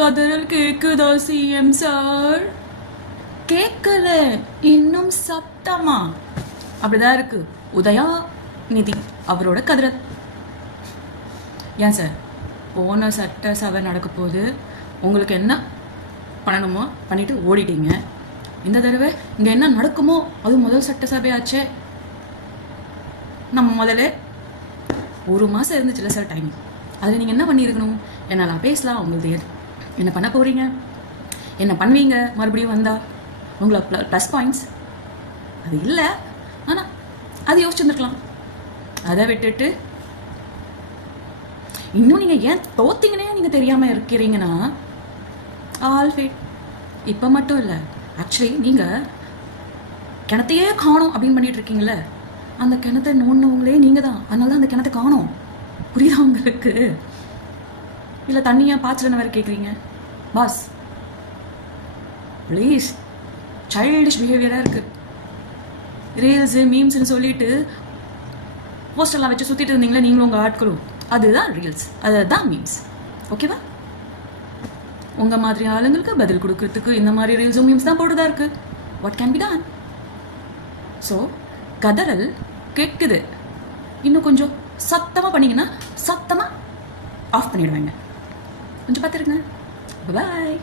கதறல் கேக்குதா CM sir? கேட்கல, இன்னும் சத்தமா. அப்படிதான் இருக்கு உதயா நிதி அவரோட கதறல். ஏன் சார், போன சட்டசபை நடக்க போது உங்களுக்கு என்ன பண்ணணுமோ பண்ணிட்டு ஓடிட்டீங்க. இந்த தடவை இங்கே என்ன நடக்குமோ அது முதல் சட்டசபையாச்சே. நம்ம முதல்ல ஒரு மாதம் இருந்துச்சுல சார் டைம், அதில் நீங்கள் என்ன பண்ணியிருக்கணும்? என்னெல்லாம் பேசலாம், உங்களுக்கு என்ன பண்ண போகிறீங்க, என்ன பண்ணுவீங்க மறுபடியும் வந்தால், உங்களை ப்ளஸ் பாயிண்ட்ஸ் அது இல்லை. ஆனால் அது யோசிச்சுருந்துருக்கலாம். அதை விட்டுட்டு இன்னும் நீங்கள் ஏன் தோத்தீங்கன்னே நீங்கள் தெரியாமல் இருக்கிறீங்கன்னா ஆல் ஃபேட். இப்போ மட்டும் இல்லை, ஆக்சுவலி நீங்கள் கிணத்தையே காணும் அப்படின்னு பண்ணிட்டு இருக்கீங்களே, அந்த கிணத்தை நோண்டினவங்களே நீங்கள் தான். அதனால தான் அந்த கிணத்தை காணும். புரியுதா உங்களுக்கு? இல்லை தண்ணியாக பாய்ச்சலன்னு வேறு கேட்குறீங்க. பாஸ் ப்ளீஸ், சைல்டிஷ் பிஹேவியராக இருக்குது. ரீல்ஸு மீம்ஸ்ன்னு சொல்லிட்டு போஸ்டர்லாம் வச்சு சுற்றிட்டு இருந்தீங்களே நீங்களும் உங்கள் ஆட்களும், அதுதான் ரீல்ஸ், அதுதான் மீம்ஸ். ஓகேவா? உங்கள் மாதிரி ஆளுங்களுக்கு பதில் கொடுக்கறதுக்கு இந்த மாதிரி ரீல்ஸும் மீம்ஸ் தான் போட்டுதான் இருக்கு. What can be done? So கதறல் கேட்குது, இன்னும் கொஞ்சம் சத்தமாக பண்ணிங்கன்னா சத்தமாக ஆஃப் பண்ணிடுவேங்க. கொஞ்சம் பார்த்துருங்க. பாய்.